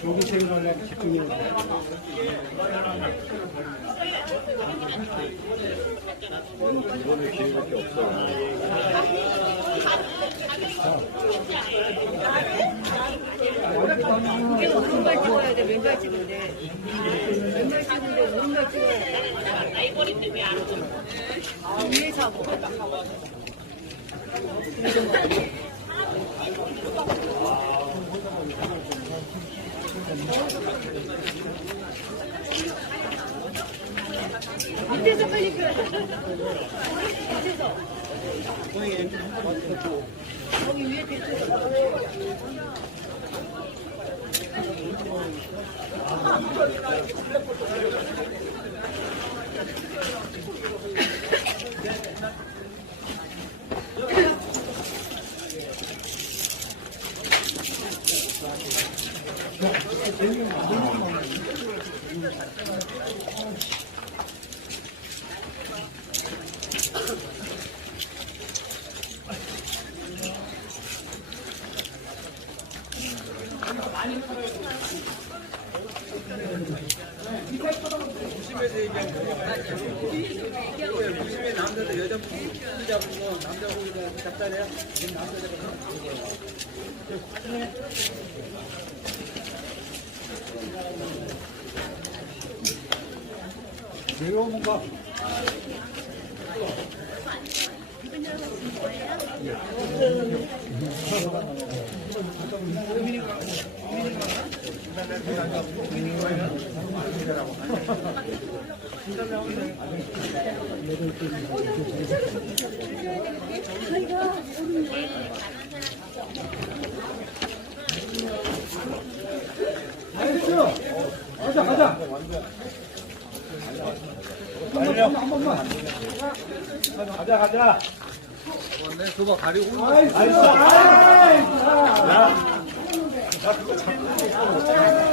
조기 체결하려고 집중해야 돼. 이번에 기회밖에 없어. 이게 오른발 찍어야 돼, 왼발 찍는데. 왼발 찍는데 오른발 찍어야 돼. 아, 위에서 하고. 밑에서 펴. 밑에서. 여기 위에 펴. 내려오는 거. 알겠죠? 가자, 가자. 한 번만. 가자, 가자. 나이스. 나이스.